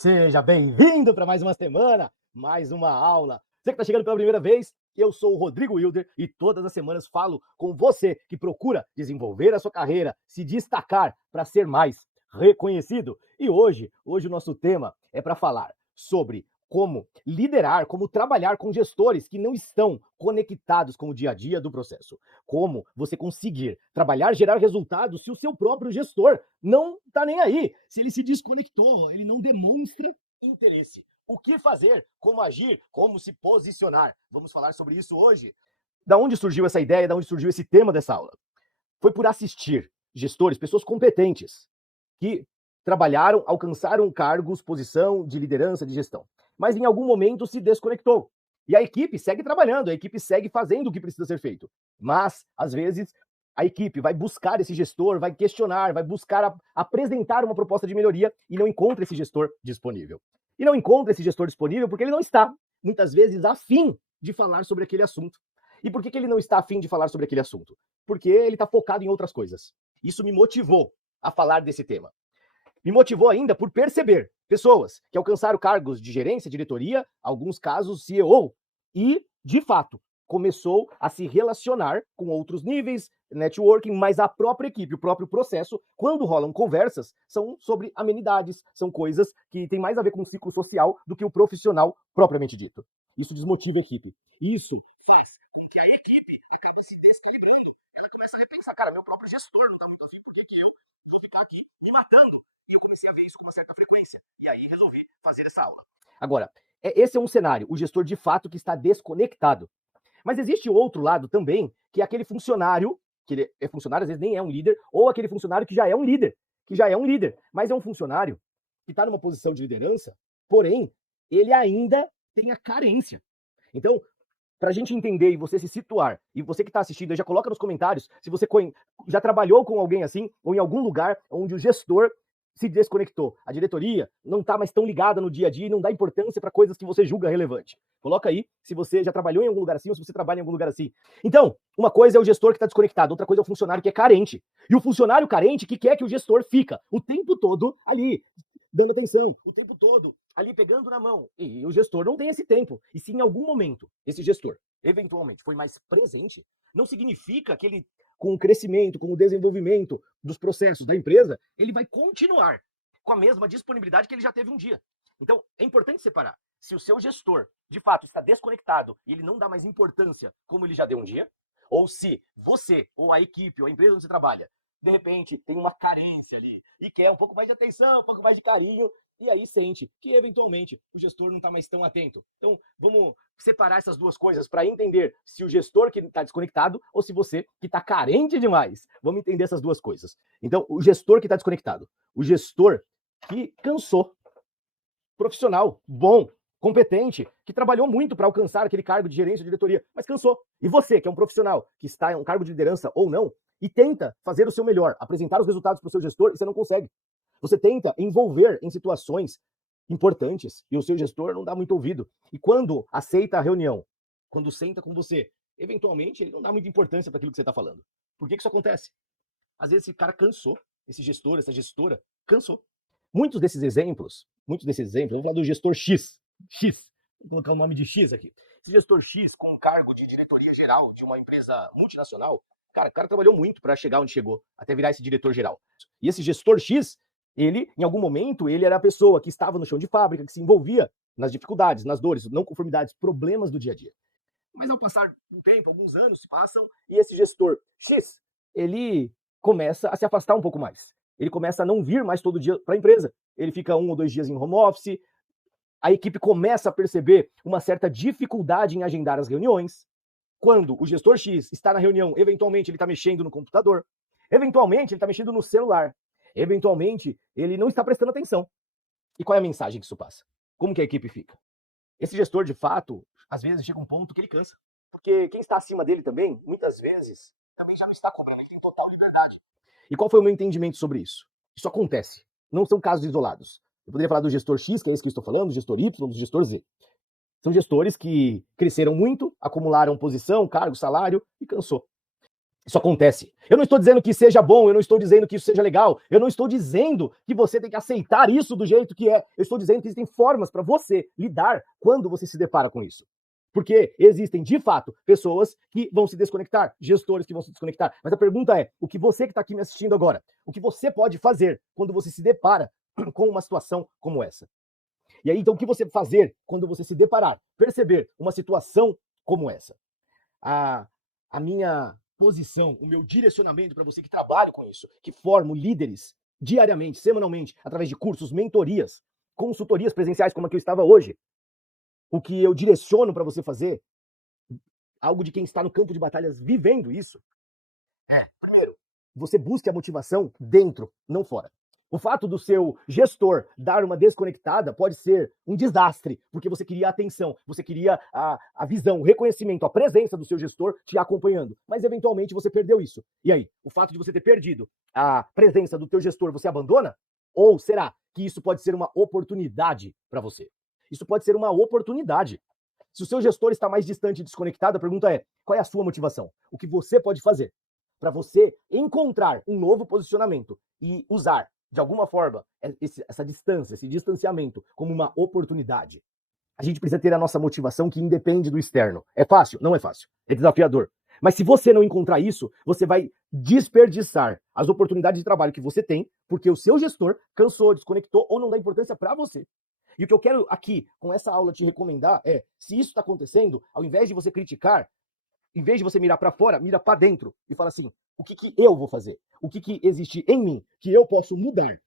Seja bem-vindo para mais uma semana, mais uma aula. Você que está chegando pela primeira vez, eu sou o Rodrigo Wilder e todas as semanas falo com você que procura desenvolver a sua carreira, se destacar para ser mais reconhecido. E hoje o nosso tema é para falar sobre como liderar, como trabalhar com gestores que não estão conectados com o dia a dia do processo. Como você conseguir trabalhar, gerar resultados se o seu próprio gestor não está nem aí. Se ele se desconectou, ele não demonstra interesse. O que fazer? Como agir? Como se posicionar? Vamos falar sobre isso hoje. Da onde surgiu essa ideia? Da onde surgiu esse tema dessa aula? Foi por assistir gestores, pessoas competentes, que trabalharam, alcançaram cargos, posição de liderança, de gestão. Mas em algum momento se desconectou. E a equipe segue trabalhando, a equipe segue fazendo o que precisa ser feito. Mas, às vezes, a equipe vai buscar esse gestor, vai questionar, vai buscar apresentar uma proposta de melhoria e não encontra esse gestor disponível. E não encontra esse gestor disponível porque ele não está, muitas vezes, afim de falar sobre aquele assunto. E por que ele não está afim de falar sobre aquele assunto? Porque ele está focado em outras coisas. Isso me motivou a falar desse tema. Me motivou ainda por perceber pessoas que alcançaram cargos de gerência, diretoria, alguns casos CEO, e, de fato, começou a se relacionar com outros níveis, networking, mas a própria equipe, o próprio processo, quando rolam conversas, são sobre amenidades, são coisas que têm mais a ver com o ciclo social do que o profissional propriamente dito. Isso desmotiva a equipe. Isso faz com que a equipe acabe se desequilibrando. Ela começa a repensar, cara, meu próprio gestor não está muito afim, por que eu vou ficar aqui me matando? E eu comecei a ver isso com uma certa frequência. E aí resolvi fazer essa aula. Agora, esse é um cenário, o gestor de fato que está desconectado. Mas existe outro lado também, que é aquele funcionário, que ele é funcionário, às vezes nem é um líder, ou aquele funcionário que já é um líder, mas é um funcionário que está numa posição de liderança, porém, ele ainda tem a carência. Então, para a gente entender e você se situar, e você que está assistindo, já coloca nos comentários se você já trabalhou com alguém assim, ou em algum lugar onde o gestor se desconectou. A diretoria não está mais tão ligada no dia a dia e não dá importância para coisas que você julga relevante. Coloca aí se você já trabalhou em algum lugar assim ou se você trabalha em algum lugar assim. Então, uma coisa é o gestor que está desconectado, outra coisa é o funcionário que é carente. E o funcionário carente que quer que o gestor fica o tempo todo ali, dando atenção, o tempo todo ali pegando na mão. E o gestor não tem esse tempo. E se em algum momento esse gestor eventualmente foi mais presente, não significa que ele, com o crescimento, com o desenvolvimento dos processos da empresa, ele vai continuar com a mesma disponibilidade que ele já teve um dia. Então, é importante separar. Se o seu gestor, de fato, está desconectado e ele não dá mais importância como ele já deu um dia, ou se você, ou a equipe, ou a empresa onde você trabalha, de repente tem uma carência ali e quer um pouco mais de atenção, um pouco mais de carinho, e aí sente que eventualmente o gestor não está mais tão atento. Então, vamos separar essas duas coisas para entender se o gestor que está desconectado ou se você que está carente demais. Vamos entender essas duas coisas. Então, o gestor que está desconectado, o gestor que cansou, profissional, bom, competente, que trabalhou muito para alcançar aquele cargo de gerência, de diretoria, mas cansou. E você, que é um profissional, que está em um cargo de liderança ou não, e tenta fazer o seu melhor, apresentar os resultados para o seu gestor, e você não consegue. Você tenta envolver em situações importantes e o seu gestor não dá muito ouvido. E quando aceita a reunião, quando senta com você, eventualmente ele não dá muita importância para aquilo que você está falando. Por que isso acontece? Às vezes esse cara cansou, esse gestor, essa gestora, cansou. Muitos desses exemplos, eu vou falar do gestor X, vou colocar o nome de X aqui. Esse gestor X com um cargo de diretoria geral de uma empresa multinacional, cara, o cara trabalhou muito para chegar onde chegou, até virar esse diretor geral. E esse gestor X, ele, em algum momento, ele era a pessoa que estava no chão de fábrica, que se envolvia nas dificuldades, nas dores, não conformidades, problemas do dia a dia. Mas ao passar um tempo, alguns anos se passam, e esse gestor X, ele começa a se afastar um pouco mais. Ele começa a não vir mais todo dia para a empresa. Ele fica 1 ou 2 dias em home office. A equipe começa a perceber uma certa dificuldade em agendar as reuniões. Quando o gestor X está na reunião, eventualmente ele está mexendo no computador. Eventualmente ele está mexendo no celular. Eventualmente ele não está prestando atenção. E qual é a mensagem que isso passa? Como que a equipe fica? Esse gestor, de fato, às vezes chega um ponto que ele cansa. Porque quem está acima dele também, muitas vezes, também já não está cobrando, ele tem total liberdade. E qual foi o meu entendimento sobre isso? Isso acontece. Não são casos isolados. Eu poderia falar do gestor X, que é esse que eu estou falando, do gestor Y, do gestor Z. São gestores que cresceram muito, acumularam posição, cargo, salário e cansou. Isso acontece. Eu não estou dizendo que seja bom, eu não estou dizendo que isso seja legal, eu não estou dizendo que você tem que aceitar isso do jeito que é. Eu estou dizendo que existem formas para você lidar quando você se depara com isso. Porque existem, de fato, pessoas que vão se desconectar, gestores que vão se desconectar. Mas a pergunta é, o que você que está aqui me assistindo agora, o que você pode fazer quando você se depara com uma situação como essa? E aí, então, o que você fazer quando você se deparar, perceber uma situação como essa? A, a minha posição, o meu direcionamento para você que trabalha com isso, que formo líderes diariamente, semanalmente, através de cursos, mentorias, consultorias presenciais como a que eu estava hoje. O que eu direciono para você fazer, algo de quem está no campo de batalhas vivendo isso, primeiro, você busque a motivação dentro, não fora. O fato do seu gestor dar uma desconectada pode ser um desastre, porque você queria a atenção, você queria a visão, o reconhecimento, a presença do seu gestor te acompanhando. Mas eventualmente você perdeu isso. E aí, o fato de você ter perdido a presença do teu gestor, você abandona? Ou será que isso pode ser uma oportunidade para você? Isso pode ser uma oportunidade. Se o seu gestor está mais distante e desconectado, a pergunta é: qual é a sua motivação? O que você pode fazer para você encontrar um novo posicionamento e usar de alguma forma essa distância, esse distanciamento como uma oportunidade? A gente precisa ter a nossa motivação que independe do externo. É fácil? Não é fácil. É desafiador. Mas se você não encontrar isso, você vai desperdiçar as oportunidades de trabalho que você tem, porque o seu gestor cansou, desconectou ou não dá importância para você. E o que eu quero aqui, com essa aula, te recomendar é, se isso está acontecendo, ao invés de você criticar, em vez de você mirar para fora, mira para dentro e fala assim: o que eu vou fazer? O que existe em mim que eu posso mudar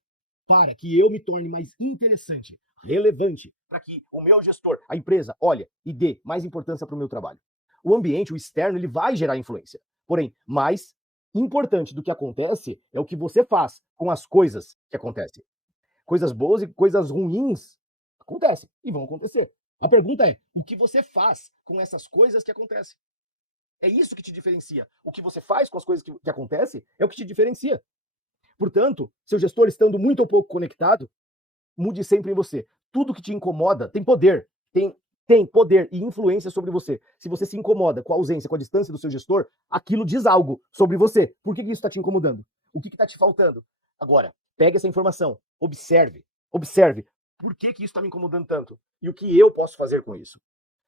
para que eu me torne mais interessante, relevante, para que o meu gestor, a empresa, olhe e dê mais importância para o meu trabalho? O ambiente, o externo, ele vai gerar influência. Porém, mais importante do que acontece é o que você faz com as coisas que acontecem. Coisas boas e coisas ruins acontecem e vão acontecer. A pergunta é: o que você faz com essas coisas que acontecem? É isso que te diferencia. O que você faz com as coisas que acontecem é o que te diferencia. Portanto, seu gestor estando muito ou pouco conectado, mude sempre em você. Tudo que te incomoda tem poder, tem poder e influência sobre você. Se você se incomoda com a ausência, com a distância do seu gestor, aquilo diz algo sobre você. Por que isso está te incomodando? O que está te faltando? Agora, pegue essa informação, observe. Por que isso está me incomodando tanto? E o que eu posso fazer com isso?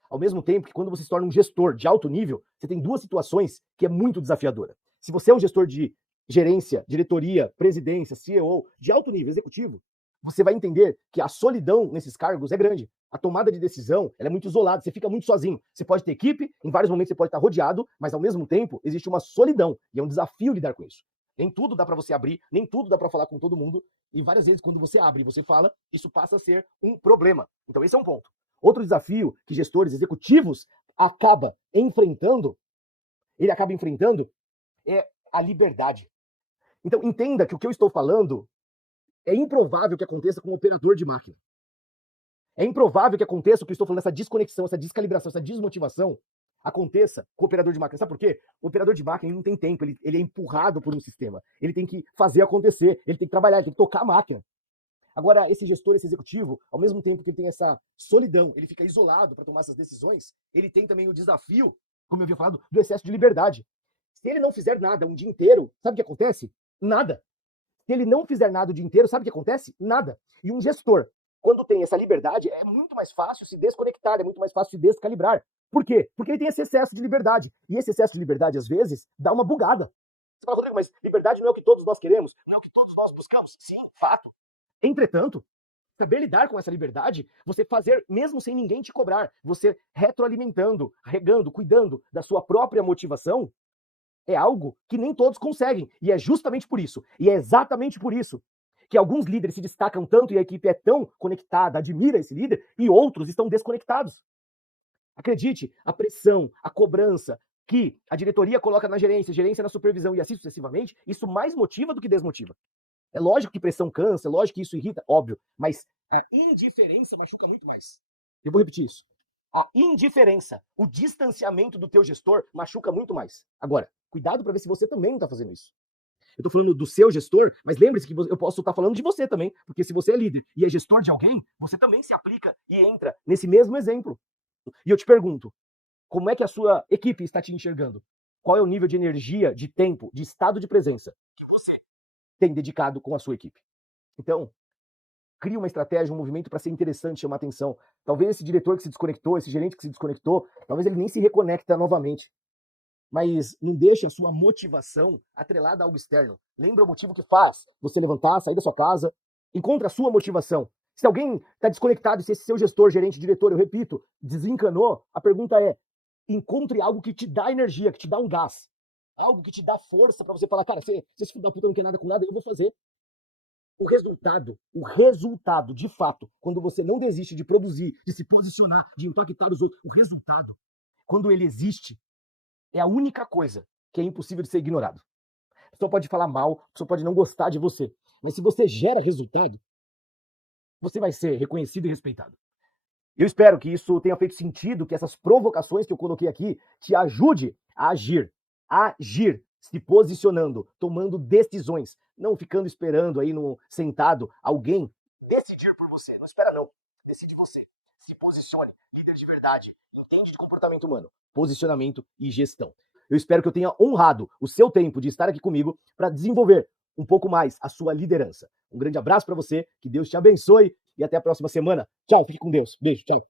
Ao mesmo tempo que quando você se torna um gestor de alto nível, você tem duas situações que é muito desafiadora. Se você é um gestor de gerência, diretoria, presidência, CEO, de alto nível, executivo, você vai entender que a solidão nesses cargos é grande. A tomada de decisão ela é muito isolada, você fica muito sozinho. Você pode ter equipe, em vários momentos você pode estar rodeado, mas ao mesmo tempo existe uma solidão e é um desafio lidar com isso. Nem tudo dá para você abrir, nem tudo dá para falar com todo mundo, e várias vezes quando você abre e você fala, isso passa a ser um problema. Então esse é um ponto. Outro desafio que gestores executivos ele acaba enfrentando é a liberdade. Então entenda que o que eu estou falando é improvável que aconteça com o operador de máquina. É improvável que aconteça o que eu estou falando, essa desconexão, essa descalibração, essa desmotivação aconteça com o operador de máquina. Sabe por quê? O operador de máquina ele não tem tempo, ele é empurrado por um sistema. Ele tem que fazer acontecer, ele tem que trabalhar, ele tem que tocar a máquina. Agora, esse gestor, esse executivo, ao mesmo tempo que ele tem essa solidão, ele fica isolado para tomar essas decisões, ele tem também o desafio, como eu havia falado, do excesso de liberdade. Se ele não fizer nada um dia inteiro, sabe o que acontece? Nada. Se ele não fizer nada o dia inteiro, sabe o que acontece? Nada. E um gestor, quando tem essa liberdade, é muito mais fácil se desconectar, é muito mais fácil se descalibrar. Por quê? Porque ele tem esse excesso de liberdade. E esse excesso de liberdade, às vezes, dá uma bugada. Você fala, Rodrigo, mas liberdade não é o que todos nós queremos, não é o que todos nós buscamos. Sim, fato. Entretanto, saber lidar com essa liberdade, você fazer mesmo sem ninguém te cobrar, você retroalimentando, regando, cuidando da sua própria motivação, é algo que nem todos conseguem. E é justamente por isso, e é exatamente por isso, que alguns líderes se destacam tanto e a equipe é tão conectada, admira esse líder, e outros estão desconectados. Acredite, a pressão, a cobrança que a diretoria coloca na gerência, gerência na supervisão e assim sucessivamente, isso mais motiva do que desmotiva. É lógico que pressão cansa, é lógico que isso irrita, óbvio, mas a indiferença machuca muito mais. Eu vou repetir isso. A indiferença, o distanciamento do teu gestor machuca muito mais. Agora, cuidado para ver se você também não está fazendo isso. Eu estou falando do seu gestor, mas lembre-se que eu posso estar falando de você também, porque se você é líder e é gestor de alguém, você também se aplica e entra nesse mesmo exemplo. E eu te pergunto, como é que a sua equipe está te enxergando? qual é o nível de energia, de tempo, de estado de presença que você tem dedicado com a sua equipe. Então, cria uma estratégia, um movimento para ser interessante, chamar atenção. Talvez esse diretor que se desconectou, esse gerente que se desconectou, talvez ele nem se reconecta novamente. Mas não deixe a sua motivação atrelada a algo externo. Lembra o motivo que faz você levantar, sair da sua casa. Encontra a sua motivação. Se alguém está desconectado, se esse seu gestor, gerente, diretor, eu repito, desencanou, a pergunta é: encontre algo que te dá energia, que te dá um gás. Algo que te dá força para você falar, cara, se esse filho da puta não quer nada com nada, eu vou fazer. O resultado, de fato, quando você não desiste de produzir, de se posicionar, de impactar os outros, o resultado, quando ele existe, é a única coisa que é impossível de ser ignorado. A pessoa pode falar mal, a pessoa pode não gostar de você, mas se você gera resultado, você vai ser reconhecido e respeitado. Eu espero que isso tenha feito sentido, que essas provocações que eu coloquei aqui te ajude a agir, se posicionando, tomando decisões, não ficando esperando aí no sentado alguém decidir por você. Não espera não, decide você. Se posicione, líder de verdade, entende de comportamento humano, posicionamento e gestão. Eu espero que eu tenha honrado o seu tempo de estar aqui comigo para desenvolver um pouco mais a sua liderança. Um grande abraço para você, que Deus te abençoe e até a próxima semana. Tchau, fique com Deus. Beijo, tchau.